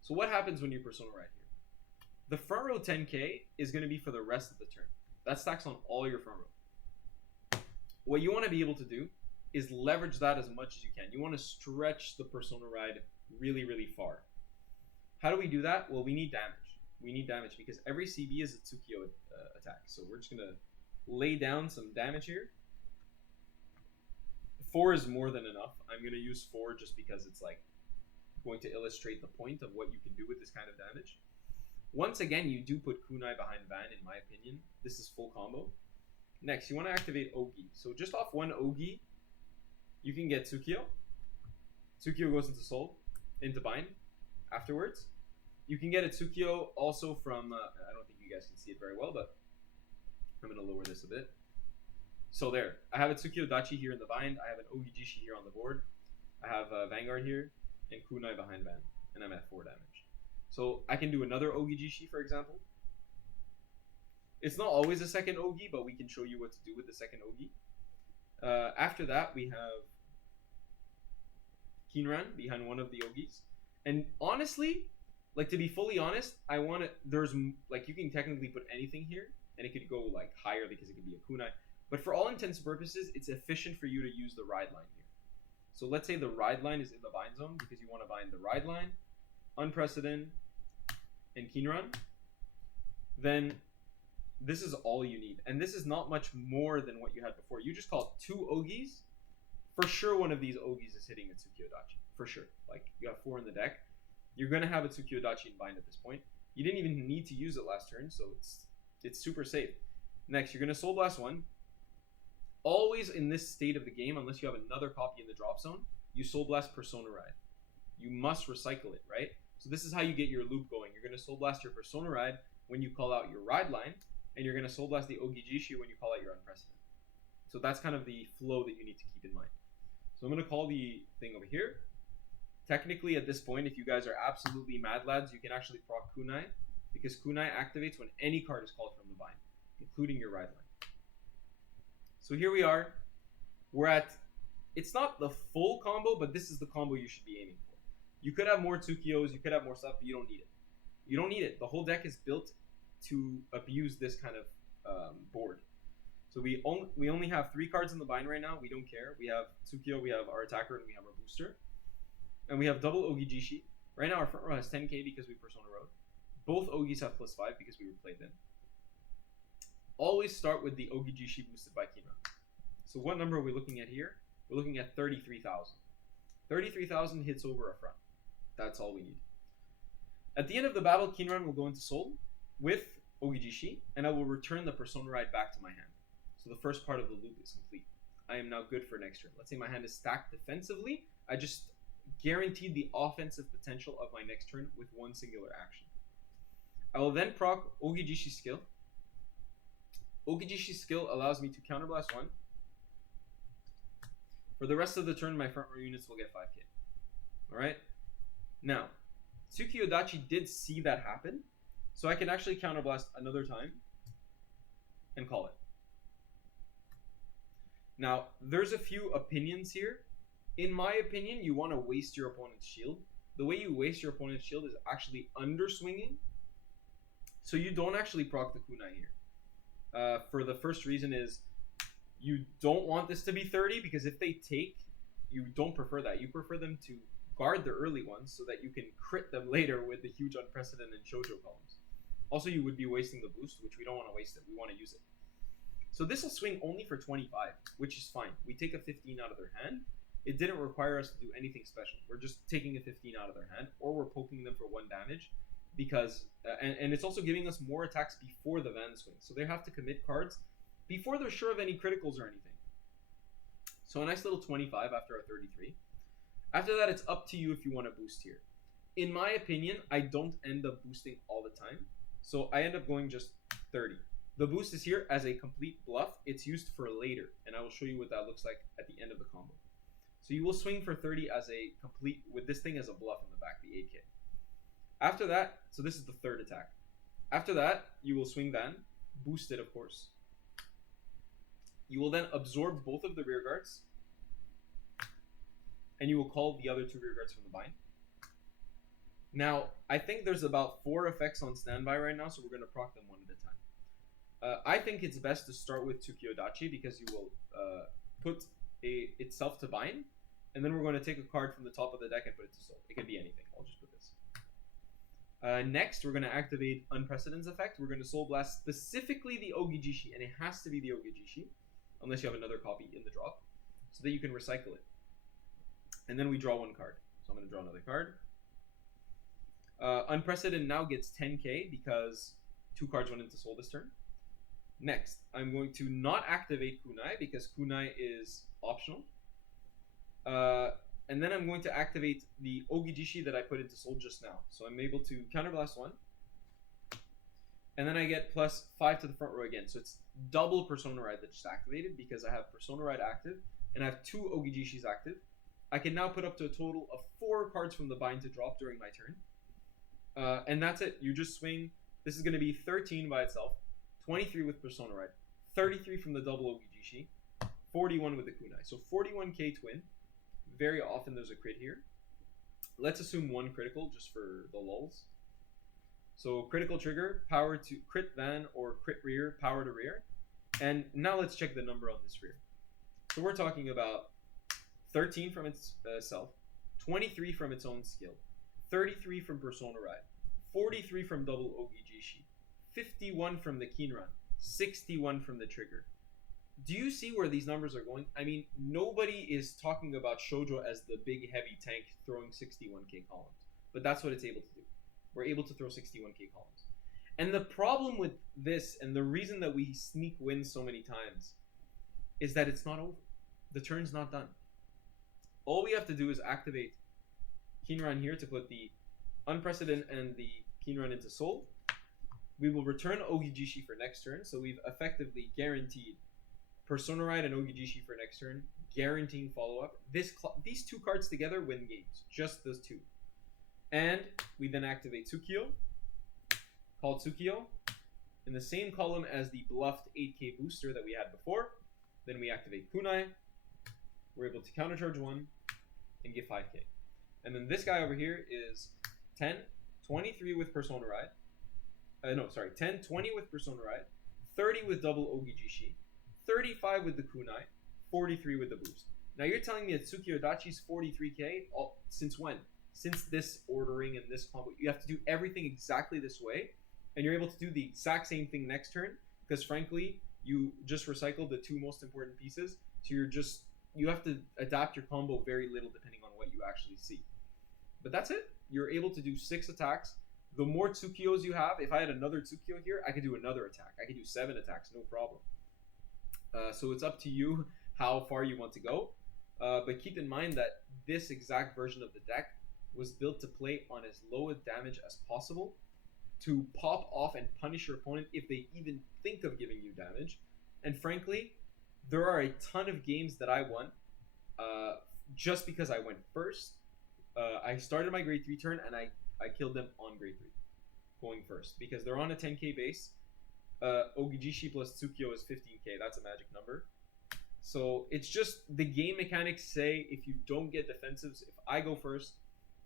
So what happens when you Persona Ride here? The front row 10k is going to be for the rest of the turn. That stacks on all your front row. What you want to be able to do is leverage that as much as you can. You want to stretch the Persona Ride really, really far. How do we do that? Well, we need damage. We need damage because every CB is a Tsukio attack. So we're just going to lay down some damage here. 4 is more than enough. I'm going to use 4 just because it's like going to illustrate the point of what you can do with this kind of damage. Once again, you do put kunai behind Van, in my opinion. This is full combo. Next, you want to activate Ogi. So just off 1 Ogi, you can get Tsukio. Tsukio goes into bind afterwards. You can get a Tsukio also from, I don't think you guys can see it very well, but I'm going to lower this a bit. So there, I have a Shojodoji here in the bind. I have an OUGIJISHI here on the board. I have Vanguard here and kunai behind Van, and I'm at 4 damage. So I can do another OUGIJISHI, for example. It's not always a second Ogi, but we can show you what to do with the second Ogi. After that, we have Kinran behind one of the Ogis. And honestly, like to be fully honest, I want to, there's like, you can technically put anything here and it could go like higher because it could be a kunai. But for all intents and purposes, it's efficient for you to use the ride line here. So let's say the ride line is in the bind zone because you want to bind the ride line, Unprecedented, and Kinran. Then this is all you need. And this is not much more than what you had before. You just call 2 Ogis. For sure one of these Ogis is hitting a Shojodoji. For sure. Like, you have 4 in the deck. You're going to have a Shojodoji in bind at this point. You didn't even need to use it last turn, so it's super safe. Next, you're going to Soul Blast 1. Always in this state of the game, unless you have another copy in the drop zone, you Soul Blast Persona Ride. You must recycle it, right? So this is how you get your loop going. You're going to Soul Blast your Persona Ride when you call out your ride line, and you're going to Soul Blast the OUGIJISHI when you call out your Unprecedented. So that's kind of the flow that you need to keep in mind. So I'm going to call the thing over here. Technically, at this point, if you guys are absolutely mad lads, you can actually proc kunai, because kunai activates when any card is called from the bind, including your ride line. So here we are. We're at, it's not the full combo, but this is the combo you should be aiming for. You could have more Tsukios, you could have more stuff, but you don't need it. You don't need it. The whole deck is built to abuse this kind of board. So we only have 3 cards in the bind right now. We don't care. We have Tsukio, we have our attacker, and we have our booster. And we have double OUGIJISHI. Right now our front row has 10k because we Persona Road. Both Ogis have +5 because we replayed them. Always start with the OUGIJISHI boosted by Kinran. So what number are we looking at here? We're looking at 33,000. 33,000 hits over a front. That's all we need. At the end of the battle, Kinran will go into Soul with OUGIJISHI, and I will return the Persona Ride back to my hand. So the first part of the loop is complete. I am now good for next turn. Let's say my hand is stacked defensively. I just guaranteed the offensive potential of my next turn with one singular action. I will then proc OUGIJISHI skill. OUGIJISHI skill allows me to counterblast 1. For the rest of the turn, my front row units will get 5k. Alright? Now, Shojodoji did see that happen, so I can actually counterblast another time and call it. Now, there's a few opinions here. In my opinion, you want to waste your opponent's shield. The way you waste your opponent's shield is actually underswinging, so you don't actually proc the kunai here. For the first reason is you don't want this to be 30, because if they take, you don't prefer that. You prefer them to guard the early ones so that you can crit them later with the huge Unprecedented and Shojo columns. Also, you would be wasting the boost, which we don't want to waste it. We want to use it. So this will swing only for 25, which is fine. We take a 15 out of their hand. It didn't require us to do anything special. We're just taking a 15 out of their hand, or we're poking them for 1 damage. because and it's also giving us more attacks before the Van swing. So they have to commit cards before they're sure of any criticals or anything. So a nice little 25 after our 33. After that, it's up to you if you want to boost here. In my opinion, I don't end up boosting all the time. So I end up going just 30. The boost is here as a complete bluff. It's used for later, and I will show you what that looks like at the end of the combo. So you will swing for 30 as a complete, with this thing as a bluff in the back, the 8K. After that, so this is the third attack. After that, you will swing Van, boost it of course. You will then absorb both of the rear guards, and you will call the other two rear guards from the bind. Now, I think there's about 4 effects on standby right now, so we're going to proc them one at a time. I think it's best to start with Shojodoji because you will put itself to bind, and then we're going to take a card from the top of the deck and put it to soul. It can be anything. I'll just put this. Next, we're going to activate Unprecedent's effect. We're going to Soul Blast specifically the OUGIJISHI, and it has to be the OUGIJISHI, unless you have another copy in the drop, so that you can recycle it. And then we draw 1 card. So I'm going to draw another card. Unprecedented now gets 10k because 2 cards went into soul this turn. Next, I'm going to not activate Kunai because Kunai is optional. And then I'm going to activate the OUGIJISHI that I put into soul just now. So I'm able to counterblast 1. And then I get plus 5 to the front row again. So it's double Persona Ride that just activated because I have Persona Ride active and I have 2 OUGIJISHIs active. I can now put up to a total of 4 cards from the bind to drop during my turn. And that's it. You just swing. This is going to be 13 by itself, 23 with Persona Ride, 33 from the double OUGIJISHI, 41 with the Kunai. So 41k twin. Very often there's a crit here. Let's assume 1 critical just for the lulz. So critical trigger, power to crit van or crit rear, power to rear. And now let's check the number on this rear. So we're talking about 13 from its self, 23 from its own skill, 33 from Persona Ride, 43 from double OUGIJISHI, 51 from the Keen Run, 61 from the trigger. Do you see where these numbers are going? I mean, nobody is talking about Shojo as the big heavy tank throwing 61k columns, but that's what it's able to do. We're able to throw 61k columns. And the problem with this, and the reason that we sneak wins so many times, is that it's not over. The turn's not done. All we have to do is activate Keen Run here to put the Unprecedented and the Keen Run into soul. We will return OUGIJISHI for next turn, so we've effectively guaranteed Persona Ride and OUGIJISHI for next turn, guaranteeing follow-up. These 2 cards together win games, just those 2. And we then activate Tsukiyo, called Tsukiyo, in the same column as the bluffed 8k booster that we had before. Then we activate Kunai. We're able to countercharge 1 and get 5k. And then this guy over here is 10, 23 with Persona Ride. 10, 20 with Persona Ride, 30 with double OUGIJISHI, 35 with the Kunai, 43 with the boost. Now you're telling me that Tsukiyodachi's 43k, since when? Since this ordering and this combo, you have to do everything exactly this way, and you're able to do the exact same thing next turn, because frankly, you just recycled the 2 most important pieces, so you have to adapt your combo very little depending on what you actually see. But that's it. You're able to do 6 attacks. The more Tsukiyos you have, if I had another Tsukiyo here, I could do another attack. I could do 7 attacks, no problem. So it's up to you how far you want to go. But keep in mind that this exact version of the deck was built to play on as low a damage as possible, to pop off and punish your opponent if they even think of giving you damage. And frankly, there are a ton of games that I won just because I went first. I started my grade 3 turn and I killed them on grade 3, going first, because they're on a 10k base. OUGIJISHI plus Tsukiyo is 15k. That's a magic number. So it's just the game mechanics say if you don't get defensives, if I go first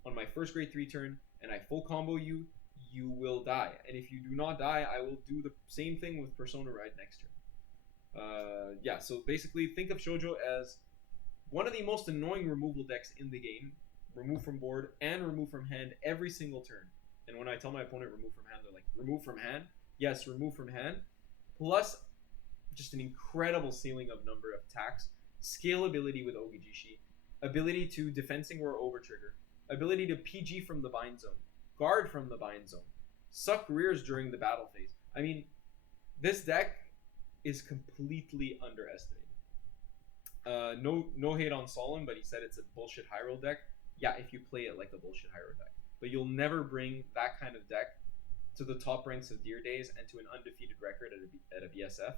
on my first grade 3 turn and I full combo you, you will die. And if you do not die, I will do the same thing with Persona Ride next turn. Yeah, so basically think of Shojo as one of the most annoying removal decks in the game. Remove from board and remove from hand every single turn. And when I tell my opponent remove from hand, they're like, remove from hand? Yes, remove from hand. Plus, just an incredible ceiling of number of attacks, scalability with OUGIJISHI, ability to defensing or over trigger, ability to PG from the bind zone, guard from the bind zone, suck rears during the battle phase. I mean, this deck is completely underestimated. No hate on Solon, but he said it's a bullshit high roll deck. Yeah, if you play it like a bullshit high roll deck. But you'll never bring that kind of deck to the top ranks of Deer Days and to an undefeated record at a BSF.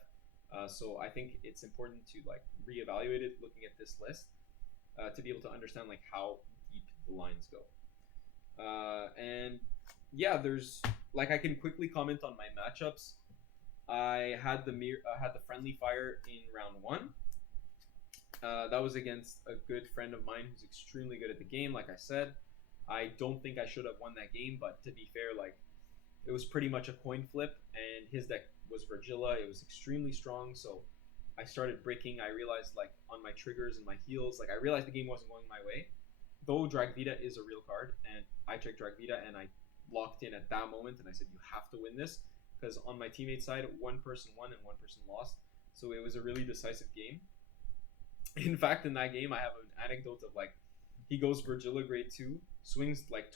So I think it's important to like reevaluate it, looking at this list, to be able to understand like how deep the lines go. And yeah, there's like I can quickly comment on my matchups. I had the friendly fire in round 1. That was against a good friend of mine who's extremely good at the game. Like I said, I don't think I should have won that game, but to be fair, like it was pretty much a coin flip, and his deck was Virgilla. It was extremely strong, so I started breaking. I realized like on my triggers and my heals, like I realized the game wasn't going my way. Though Dragvita is a real card, and I checked Dragvita and I locked in at that moment, and I said you have to win this, because on my teammate side, one person won and one person lost, so it was a really decisive game. In fact, in that game, I have an anecdote of like he goes Virgilla grade 2, swings like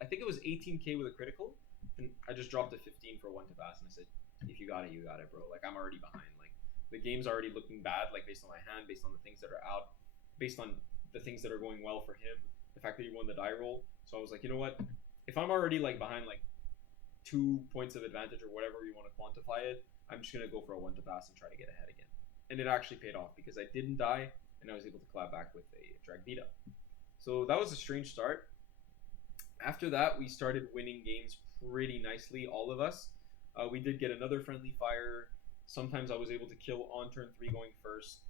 I think it was 18k with a critical, and I just dropped a 15 for 1 to pass, and I said, if you got it, you got it, bro. Like I'm already behind. Like the game's already looking bad, like based on my hand, based on the things that are out, based on the things that are going well for him, the fact that he won the die roll. So I was like, you know what? If I'm already like behind like 2 points of advantage or whatever you want to quantify it, I'm just gonna go for a 1 to pass and try to get ahead again. And it actually paid off because I didn't die and I was able to clap back with a Dragvita. So that was a strange start. After that, we started winning games pretty nicely, all of us. We did get another friendly fire. Sometimes I was able to kill on turn 3 going first.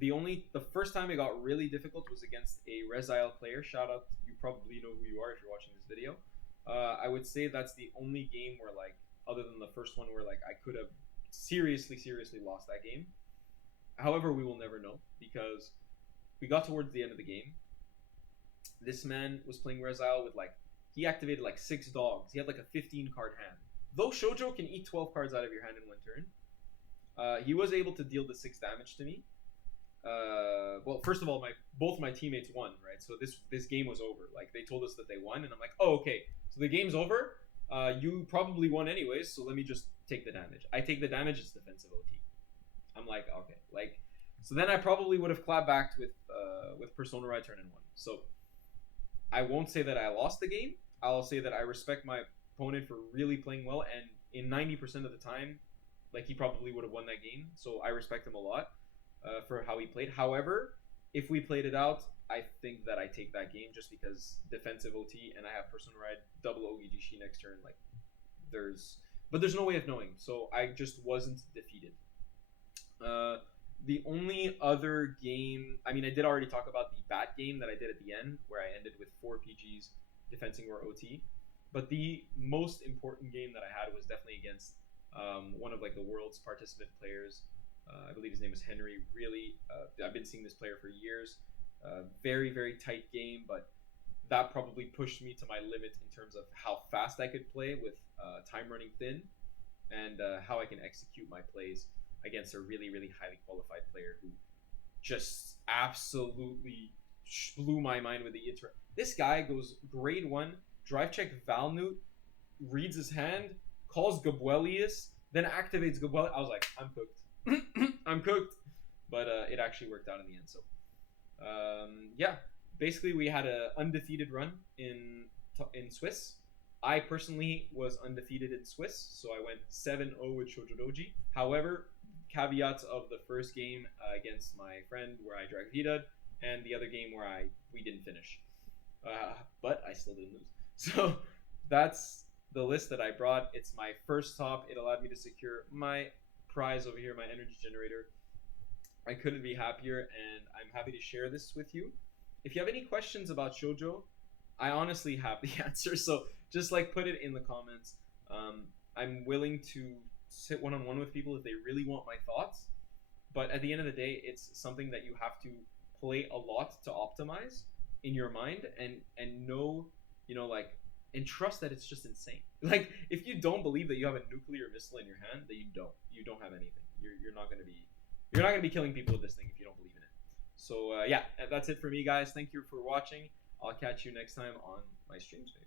The first time it got really difficult was against a Resile player. Shout out, you probably know who you are if you're watching this video. I would say that's the only game where like, other than the first one where like I could have seriously lost that game. However, we will never know because we got towards the end of the game. This man was playing Resile with like, he activated like 6 dogs. He had like a 15 card hand. Though Shojo can eat 12 cards out of your hand in 1 turn, he was able to deal the 6 damage to me. Well, first of all, both my teammates won, right? So this game was over. Like they told us that they won, and I'm like, oh, okay. So the game's over. You probably won anyways, so let me just take the damage. I take the damage. It's defensive OT. I'm like, okay, like, so then I probably would have clapped back with Persona Ride turn in 1. So I won't say that I lost the game. I'll say that I respect my opponent for really playing well, and in 90% of the time, like he probably would have won that game. So I respect him a lot for how he played. However, if we played it out, I think that I take that game just because defensive OT and I have Persona Ride double OUGIJISHI next turn. Like but there's no way of knowing. So I just wasn't defeated. The only other game, I mean, I did already talk about the bat game that I did at the end, where I ended with 4 PGs defensing or OT. But the most important game that I had was definitely against one of like the world's participant players. I believe his name is Henry. Really, I've been seeing this player for years. Very tight game, but that probably pushed me to my limit in terms of how fast I could play with time running thin, and how I can execute my plays against a really highly qualified player who just absolutely blew my mind with the intro. This guy goes grade 1, drive check Valnut, reads his hand, calls Gabuelius, then activates Gabuelius. I was like, I'm cooked. I'm cooked. But it actually worked out in the end. So yeah, basically we had an undefeated run in Swiss. I personally was undefeated in Swiss, so I went 7-0 with Shojodoji. However, caveats of the first game against my friend where I Dragvita'd, and the other game where we didn't finish. But I still didn't lose. So that's the list that I brought. It's my first top. It allowed me to secure my prize over here, my energy generator. I couldn't be happier, and I'm happy to share this with you. If you have any questions about Shojo, I honestly have the answer, so just like put it in the comments. I'm willing to sit one-on-one with people if they really want my thoughts, but at the end of the day, it's something that you have to play a lot to optimize in your mind and know, like, and trust that it's just insane. Like, if you don't believe that you have a nuclear missile in your hand, that you don't have anything. You're not gonna be killing people with this thing if you don't believe in it. So yeah, that's it for me, guys. Thank you for watching. I'll catch you next time on my streams, maybe.